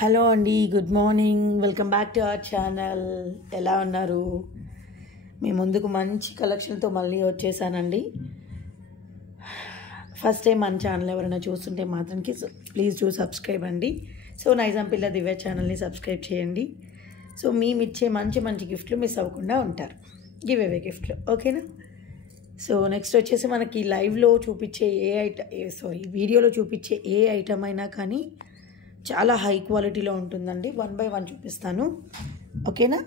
Hello అండి, good morning. Welcome back to our channel. ఎలా ఉన్నారు? మీ ముందుకు మంచి కలెక్షన్తో మళ్ళీ వచ్చేసానండి. ఫస్ట్ టైం మన ఛానల్ ఎవరైనా చూస్తుంటే మాత్రానికి ప్లీజ్ డూ సబ్స్క్రైబ్ అండి. సో నైజాం పిల్ల దివ్య ఛానల్ని సబ్స్క్రైబ్ చేయండి. సో మేము ఇచ్చే మంచి మంచి గిఫ్ట్లు మిస్ అవ్వకుండా ఉంటారు. గివ్ అవే గిఫ్ట్లు, ఓకేనా? సో నెక్స్ట్ వచ్చేసి మనకి లైవ్లో చూపించే వీడియోలో చూపించే ఏ ఐటమ్ అయినా కానీ చాలా హై క్వాలిటీలో ఉంటుందండి. 1 by 1 చూపిస్తాను, ఓకేనా?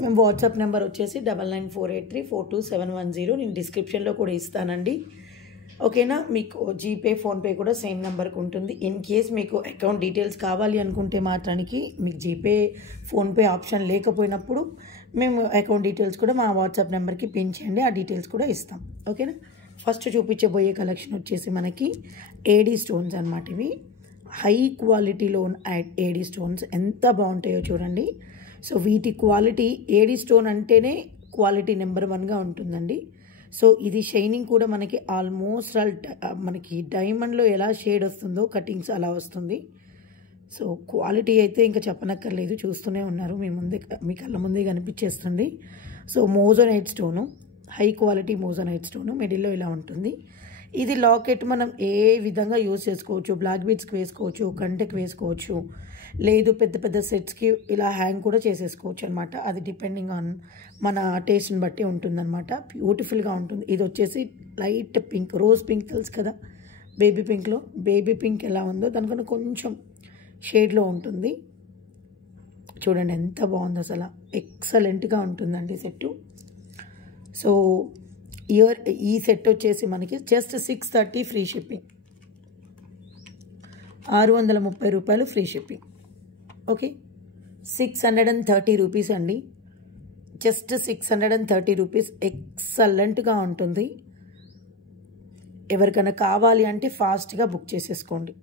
మేము వాట్సాప్ నెంబర్ వచ్చేసి 9948342710 నేను డిస్క్రిప్షన్లో కూడా ఇస్తానండి, ఓకేనా? మీకు జీపే ఫోన్పే కూడా సేమ్ నెంబర్కి ఉంటుంది. ఇన్ కేస్ మీకు అకౌంట్ డీటెయిల్స్ కావాలి అనుకుంటే మాత్రానికి మీకు జీపే ఫోన్పే ఆప్షన్ లేకపోయినప్పుడు మేము అకౌంట్ డీటెయిల్స్ కూడా మా వాట్సాప్ నెంబర్కి పిన్ చేయండి, ఆ డీటెయిల్స్ కూడా ఇస్తాం, ఓకేనా? ఫస్ట్ చూపించబోయే కలెక్షన్ వచ్చేసి మనకి ఏడీ స్టోన్స్ అన్నమాట. ఇవి హై క్వాలిటీలో ఏడీ స్టోన్స్ ఎంత బాగుంటాయో చూడండి. సో వీటి క్వాలిటీ, ఏడీ స్టోన్ అంటేనే క్వాలిటీ నెంబర్ 1గా ఉంటుందండి. సో ఇది షైనింగ్ కూడా మనకి ఆల్మోస్ట్ మనకి డైమండ్లో ఎలా షేడ్ వస్తుందో కటింగ్స్ అలా వస్తుంది. సో క్వాలిటీ అయితే ఇంకా చెప్పనక్కర్లేదు, చూస్తూనే ఉన్నారు, మీ కళ్ళ ముందే కనిపించేస్తుంది. So moissanite stone, high quality moissanite stone, మిడిల్లో ఇలా ఉంటుంది. ఇది లాకెట్ మనం ఏ విధంగా యూజ్ చేసుకోవచ్చు. బ్లాక్ బీడ్స్కి వేసుకోవచ్చు, కంటెకి వేసుకోవచ్చు, లేదు పెద్ద పెద్ద సెట్స్కి ఇలా హ్యాంగ్ కూడా చేసేసుకోవచ్చు అనమాట. అది డిపెండింగ్ ఆన్ మన టేస్ట్ని బట్టి ఉంటుందన్నమాట. బ్యూటిఫుల్గా ఉంటుంది. ఇది వచ్చేసి లైట్ పింక్, రోజ్ పింక్ తెలుసు కదా, బేబీ పింక్లో. బేబీ పింక్ ఎలా ఉందో దానికన్నా కొంచెం షేడ్లో ఉంటుంది. చూడండి ఎంత బాగుంది, అసలు ఎక్సలెంట్గా ఉంటుందండి సెట్టు. సో ఈ సెట్ వచ్చేసి మనకి జస్ట్ 630 ఫ్రీ షిప్పింగ్, 630 రూపాయలు ఫ్రీ షిప్పింగ్, ఓకే? 630 రూపీస్ అండి, జస్ట్ 630 రూపీస్. ఎక్సలెంట్గా ఉంటుంది. ఎవరికైనా కావాలి అంటే ఫాస్ట్గా బుక్ చేసేసుకోండి.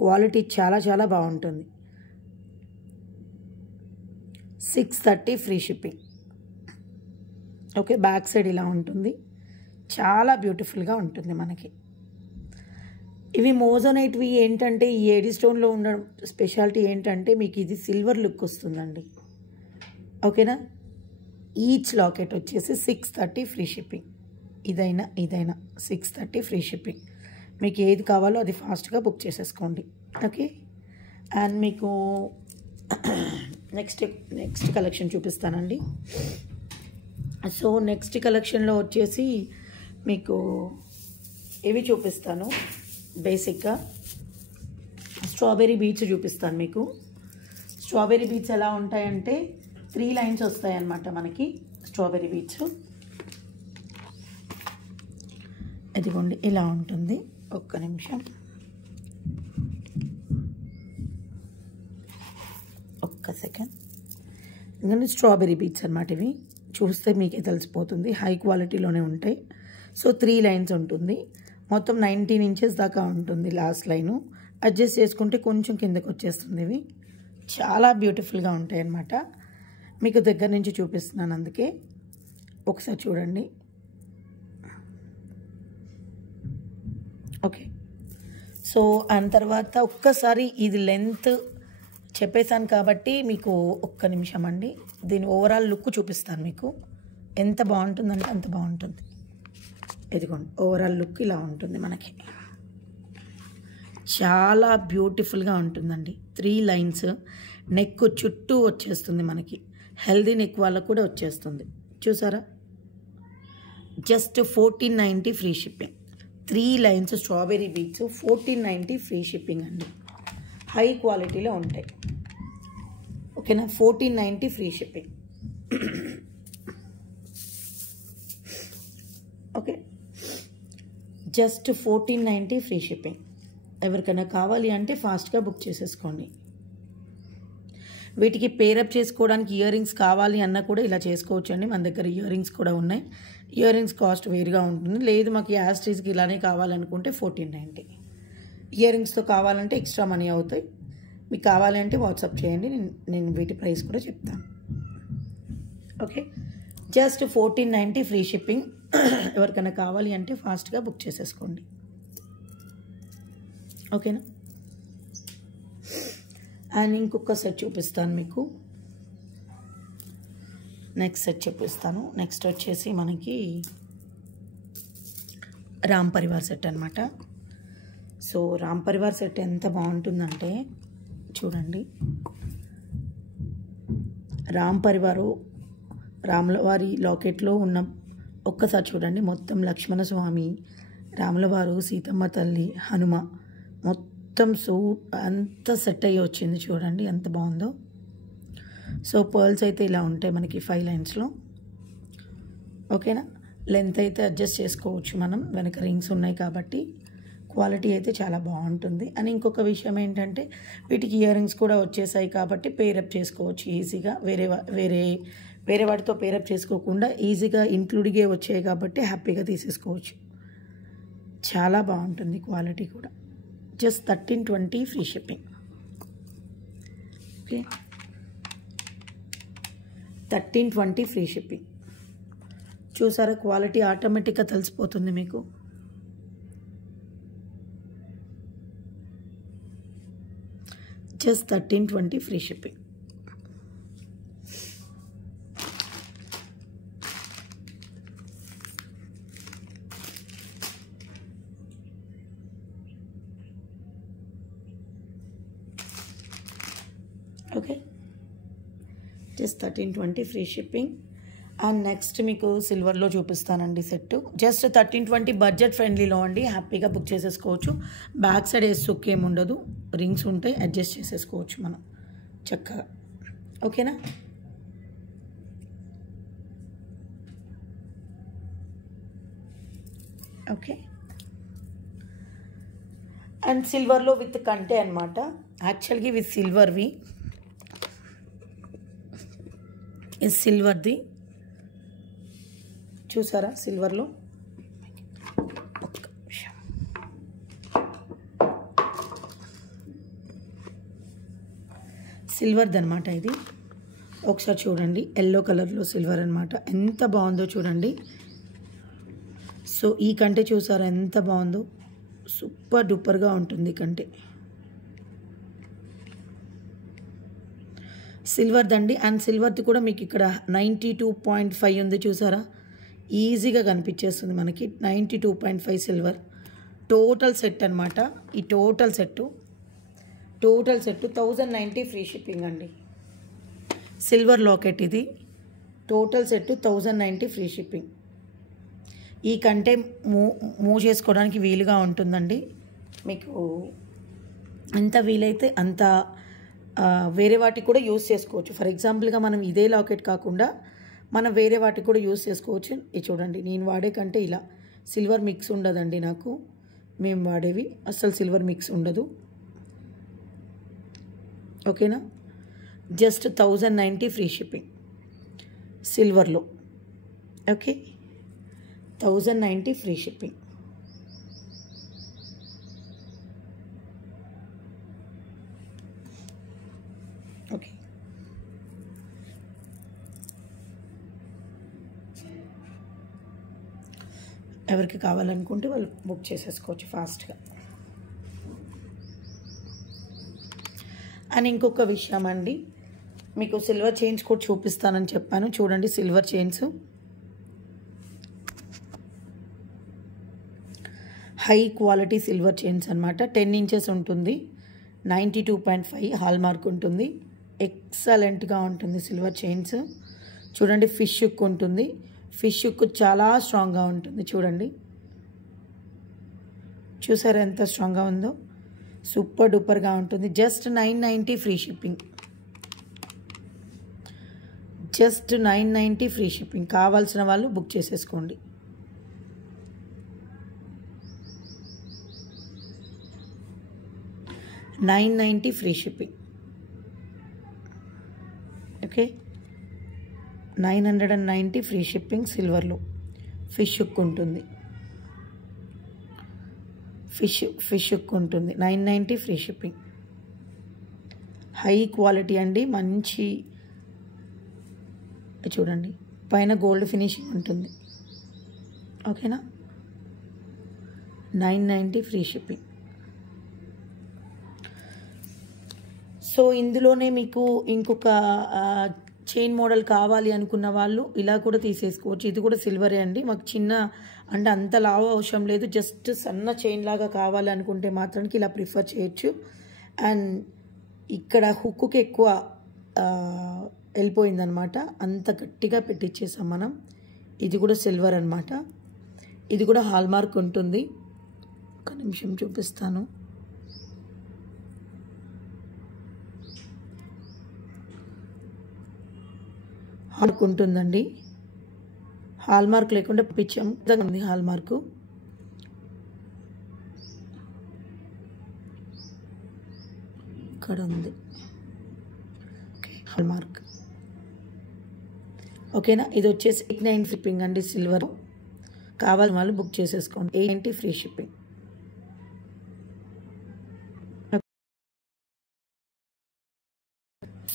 క్వాలిటీ చాలా చాలా బాగుంటుంది. 630 free shipping, okay? Back side ఇలా ఉంటుంది, చాలా బ్యూటిఫుల్గా ఉంటుంది మనకి. ఇవి మోజోనైట్వి ఏంటంటే ఈ ఏడీ స్టోన్లో ఉన్న స్పెషాలిటీ ఏంటంటే మీకు ఇది సిల్వర్ లుక్ వస్తుందండి, ఓకేనా? ఈచ్ లాకెట్ వచ్చేసి 630 ఫ్రీ షిప్పింగ్. ఇదైనా 630 ఫ్రీ షిప్పింగ్. మీకు ఏది కావాలో అది ఫాస్ట్గా బుక్ చేసేసుకోండి, ఓకే? అండ్ మీకు నెక్స్ట్ కలెక్షన్ చూపిస్తానండి. సో నెక్స్ట్ కలెక్షన్లో వచ్చేసి మీకు ఇవి చూపిస్తాను. బేసిక్గా స్ట్రాబెర్రీ బీడ్స్ చూపిస్తాను మీకు. స్ట్రాబెర్రీ బీడ్స్ ఎలా ఉంటాయంటే 3 లైన్స్ వస్తాయన్నమాట మనకి స్ట్రాబెర్రీ బీడ్స్. ఇదిగోండి ఇలా ఉంటుంది. ఒక్క నిమిషం, ఒక్క సెకండ్. ఎందుకంటే స్ట్రాబెర్రీ బీడ్స్ అన్నమాట ఇవి. చూస్తే మీకే తెలిసిపోతుంది, హై క్వాలిటీలోనే ఉంటాయి. సో 3 లైన్స్ ఉంటుంది, మొత్తం 19 ఇంచెస్ దాకా ఉంటుంది లాస్ట్ లైను. అడ్జస్ట్ చేసుకుంటే కొంచెం కిందకు వచ్చేస్తుంది. ఇవి చాలా బ్యూటిఫుల్గా ఉంటాయి అన్నమాట. మీకు దగ్గర నుంచి చూపిస్తున్నాను, అందుకే ఒకసారి చూడండి, ఓకే? సో అండ్ తర్వాత ఒక్కసారి ఇది లెంత్ చెప్పేశాను కాబట్టి మీకు ఒక్క నిమిషం అండి, దీని ఓవరాల్ లుక్ చూపిస్తాను మీకు. ఎంత బాగుంటుందంటే అంత బాగుంటుంది. ఇదిగోండి ఓవరాల్ లుక్ ఇలా ఉంటుంది మనకి, చాలా బ్యూటిఫుల్గా ఉంటుందండి. 3 లైన్స్, నెక్ చుట్టూ వచ్చేస్తుంది మనకి. హెల్దీ నెక్ వాళ్ళకు కూడా వచ్చేస్తుంది, చూసారా? Just 1490 free shipping. 3 lines strawberry beads 1490 free shipping అండి. హై క్వాలిటీలో ఉంటాయి, ఓకేనా? 1490 free shipping, okay? Just 1490 free shipping. ఎవరికైనా కావాలి అంటే ఫాస్ట్గా బుక్ చేసేసుకోండి. వీటికి పేరప్ చేసుకోవడానికి ఇయర్ రింగ్స్ కావాలి అన్నా కూడా ఇలా చేసుకోవచ్చు అండి. మన దగ్గర ఇయర్ రింగ్స్ కూడా ఉన్నాయి. ఇయర్ రింగ్స్ కాస్ట్ వేరుగా ఉంటుంది. లేదు మాకు యాస్ట్రీస్కి ఇలానే కావాలనుకుంటే 1490. ఇయర్ రింగ్స్తో కావాలంటే ఎక్స్ట్రా మనీ అవుతాయి. మీకు కావాలంటే వాట్సాప్ చేయండి, నేను వీటి ప్రైస్ కూడా చెప్తాను, ఓకే? Just 1490 free shipping. ఎవరికైనా కావాలి అంటే ఫాస్ట్గా బుక్ చేసేసుకోండి, ఓకేనా? అండ్ ఇంకొక సెట్ చూపిస్తాను మీకు. నెక్స్ట్ సెట్ చూపిస్తాను. నెక్స్ట్ వచ్చేసి మనకి రామ్ పరివార్ సెట్ అనమాట. సో రామ్ పరివార్ సెట్ ఎంత బాగుంటుందంటే చూడండి, రామ్ పరివారు రాములవారి లాకెట్లో ఉన్న ఒక్కసారి చూడండి, మొత్తం లక్ష్మణ స్వామి, రాములవారు, సీతమ్మ తల్లి, హనుమ మొత్తం అంత సెట్ అయ్యి వచ్చింది. చూడండి ఎంత బాగుందో. సో పర్ల్స్ అయితే ఇలా ఉంటాయి మనకి 5 లైన్స్లో. ఓకేనా, లెంత్ అయితే అడ్జస్ట్ చేసుకోవచ్చు మనం, వెనక రింగ్స్ ఉన్నాయి కాబట్టి. క్వాలిటీ అయితే చాలా బాగుంటుంది. అని ఇంకొక విషయం ఏంటంటే వీటికి ఇయర్ రింగ్స్ కూడా వచ్చేసాయి కాబట్టి పేరప్ చేసుకోవచ్చు ఈజీగా. వేరే వాటితో పేరప్ చేసుకోకుండా ఈజీగా ఇంక్లూడ్గా వచ్చాయి కాబట్టి హ్యాపీగా తీసేసుకోవచ్చు. చాలా బాగుంటుంది క్వాలిటీ కూడా. Just 1320 free shipping. Okay, 1320 free shipping. చూసారా క్వాలిటీ ఆటోమేటిక్గా తెలిసిపోతుంది మీకు. Just 1320 free shipping. Okay, just 1320 free shipping. And next మీకు సిల్వర్లో చూపిస్తానండి సెట్. జస్ట్ 1320 బడ్జెట్ ఫ్రెండ్లీలో అండి, హ్యాపీగా బుక్ చేసేసుకోవచ్చు. బ్యాక్ సైడ్ సుక్ ఏమి ఉండదు, రింగ్స్ ఉంటాయి, అడ్జస్ట్ చేసేసుకోవచ్చు మనం చక్కగా. ఓకేనా, ఓకే. అండ్ సిల్వర్లో విత్ కంటే అనమాట, యాక్చువల్గా విత్ సిల్వర్వి, సిల్వర్ది చూసారా సిల్వర్లో. సిల్వర్ది అనమాట ఇది. ఒకసారి చూడండి, ఎల్లో కలర్లో సిల్వర్ అనమాట, ఎంత బాగుందో చూడండి. సో ఈ కంటే చూసారా ఎంత బాగుందో, సూపర్ డూపర్గా ఉంటుంది కంటే. సిల్వర్దండి. అండ్ సిల్వర్ది కూడా మీకు ఇక్కడ 92.5 ఉంది చూసారా, ఈజీగా కనిపించేస్తుంది మనకి. 92.5 సిల్వర్ టోటల్ సెట్ అనమాట. ఈ టోటల్ సెట్ 1090 ఫ్రీ షిప్పింగ్ అండి. సిల్వర్ లాకెట్ ఇది, టోటల్ సెట్ 1090 ఫ్రీ షిప్పింగ్. ఈ కంటే మూవ్ చేసుకోవడానికి వీలుగా ఉంటుందండి మీకు. ఎంత వీలైతే అంత వేరే వాటికి కూడా యూస్ చేసుకోవచ్చు. ఫర్ ఎగ్జాంపుల్గా మనం ఇదే లాకెట్ కాకుండా మనం వేరే వాటికి కూడా యూస్ చేసుకోవచ్చు. ఇది చూడండి, నేను వాడే కంటే ఇలా సిల్వర్ మిక్స్ ఉండదండి నాకు. మేము వాడేవి అస్సలు సిల్వర్ మిక్స్ ఉండదు. ఓకేనా, జస్ట్ 1090 ఫ్రీ షిప్పింగ్ సిల్వర్లో. Okay, 1090 free shipping. ఓకే, ఎవరికి కావాలనుకుంటే వాళ్ళు బుక్ చేసేసుకోవచ్చు ఫాస్ట్గా. అని ఇంకొక విషయం అండి, మీకు సిల్వర్ చైన్స్ కూడా చూపిస్తానని చెప్పాను. చూడండి silver chains, high quality silver chains అనమాట. 10 ఇంచెస్ ఉంటుంది, 92.5 హాల్ మార్క్ ఉంటుంది. ఎక్సలెంట్గా ఉంటుంది సిల్వర్ చైన్స్. చూడండి ఫిష్ హుక్ ఉంటుంది, ఫిష్ హుక్ చాలా స్ట్రాంగ్గా ఉంటుంది. చూడండి, చూసారా ఎంత స్ట్రాంగ్గా ఉందో, సూపర్ డూపర్గా ఉంటుంది. Just 990 free shipping. Just 990 free shipping. కావాల్సిన వాళ్ళు బుక్ చేసేసుకోండి. $990 free shipping. Okay, 990 free shipping. సిల్వర్లో ఫిష్ హుక్ ఉంటుంది, ఫిష్ హుక్ ఉంటుంది. 990 ఫ్రీ షిప్పింగ్. హై క్వాలిటీ అండి, మంచి చూడండి పైన గోల్డ్ ఫినిషింగ్ ఉంటుంది. ఓకేనా, 990 ఫ్రీ షిప్పింగ్. సో ఇందులోనే మీకు ఇంకొక చైన్ మోడల్ కావాలి అనుకున్న వాళ్ళు ఇలా కూడా తీసేసుకోవచ్చు. ఇది కూడా సిల్వరే అండి. మాకు చిన్న అంటే అంత లావు అవసరం లేదు, జస్ట్ సన్న చైన్ లాగా కావాలి అనుకుంటే మాత్రానికి ఇలా ప్రిఫర్ చేయొచ్చు. అండ్ ఇక్కడ హుక్కి ఎక్కువ వెళ్ళిపోయిందనమాట, అంత గట్టిగా పెట్టించేసాం మనం. ఇది కూడా సిల్వర్ అనమాట, ఇది కూడా హాల్మార్క్ ఉంటుంది. ఒక నిమిషం చూపిస్తాను. హాల్మార్క్ ఉంటుందండి, హాల్మార్క్ లేకుండా పిచ్చాం ఉంది. హాల్మార్కు ఇక్కడ ఉంది. ఓకే, హాల్మార్క్ ఓకేనా. ఇది వచ్చేసి 890 షిప్పింగ్ అండి, సిల్వర్. కావాలి వాళ్ళు బుక్ చేసేసుకోండి, 890 ఫ్రీ షిప్పింగ్.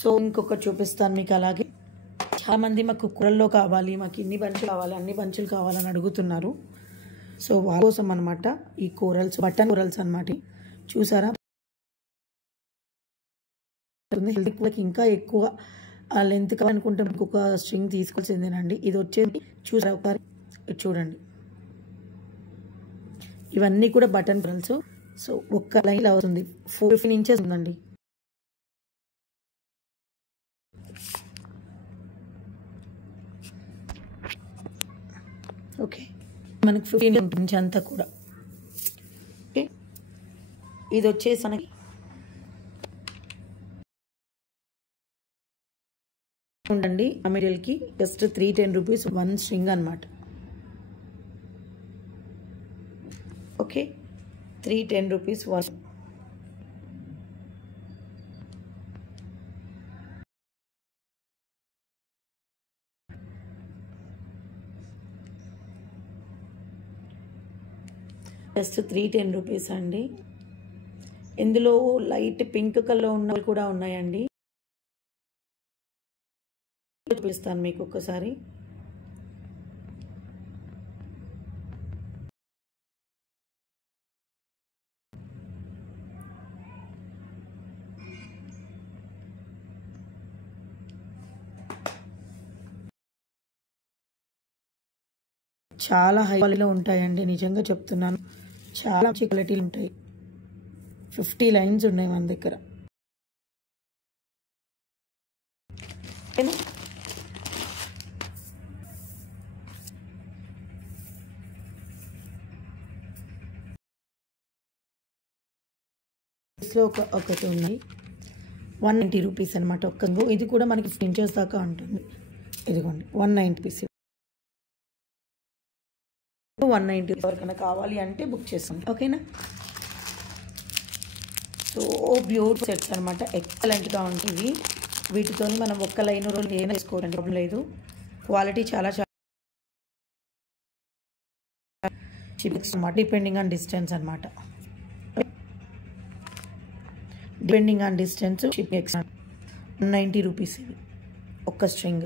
సో ఇంకొకటి చూపిస్తాను మీకు. అలాగే చాలామంది మాకు కూరల్లో కావాలి, మాకు ఇన్ని బంచులు కావాలి, అన్ని బంచులు కావాలని అడుగుతున్నారు. సో వాళ్ళ కోసం అనమాట ఈ కూరల్స్, బటన్ కూరల్స్ అనమాట. చూసారా, హెల్త్ ఇంకా ఎక్కువ లెంత్ కావాలనుకుంటే ఒక స్ట్రింగ్ తీసుకోవాల్సిందేనండి. ఇది వచ్చేది చూసారా ఒకసారి చూడండి, ఇవన్నీ కూడా బటన్ కూరల్స్. సో ఒక్క లైన్ అవుతుంది, 15 ఇంచెస్ ఉందండి. ఓకే, మనకి 15 ఉంటుంది అంతా కూడా. ఓకే, ఇది వచ్చేసి మనకి ఉండండి ఆ మెటీరియల్కి జస్ట్ 310 రూపీస్ 1 స్ట్రింగ్ అనమాట. Okay, 310 rupees 1. జస్ట్ 310 రూపీస్ అండి. ఇందులో లైట్ పింక్ కలర్ ఉన్నవి కూడా ఉన్నాయండి, చూపిస్తాను మీకు ఒక్కసారి. చాలా హై క్వాలిటీలో ఉంటాయండి, నిజంగా చెప్తున్నాను. చాలా మంచి క్వాలిటీలు ఉంటాయి. 50 లైన్స్ ఉన్నాయి మన దగ్గర. ఒకటి ఉన్నాయి 190 రూపీస్ అనమాట ఒక్క. ఇది కూడా మనకి 15 ఇంచెస్ దాకా ఉంటుంది. ఇదిగోండి 190 రూపీస్. 190 ఎవరికైనా కావాలి అంటే బుక్ చేసుకోండి, ఓకేనా. సో బ్యూటిఫుల్ సెట్స్ అనమాట, ఎక్సలెంట్గా ఉంటుంది. వీటితో మనం ఒక్క లైన్ రోజులు ఏమైనా వేసుకోవడానికి ప్రాబ్లం లేదు. క్వాలిటీ చాలా డిపెండింగ్ ఆన్ డిస్టెన్స్ అనమాట. Depending on distance shipping 190 rupees ఇది ఒక్క స్ట్రింగ్.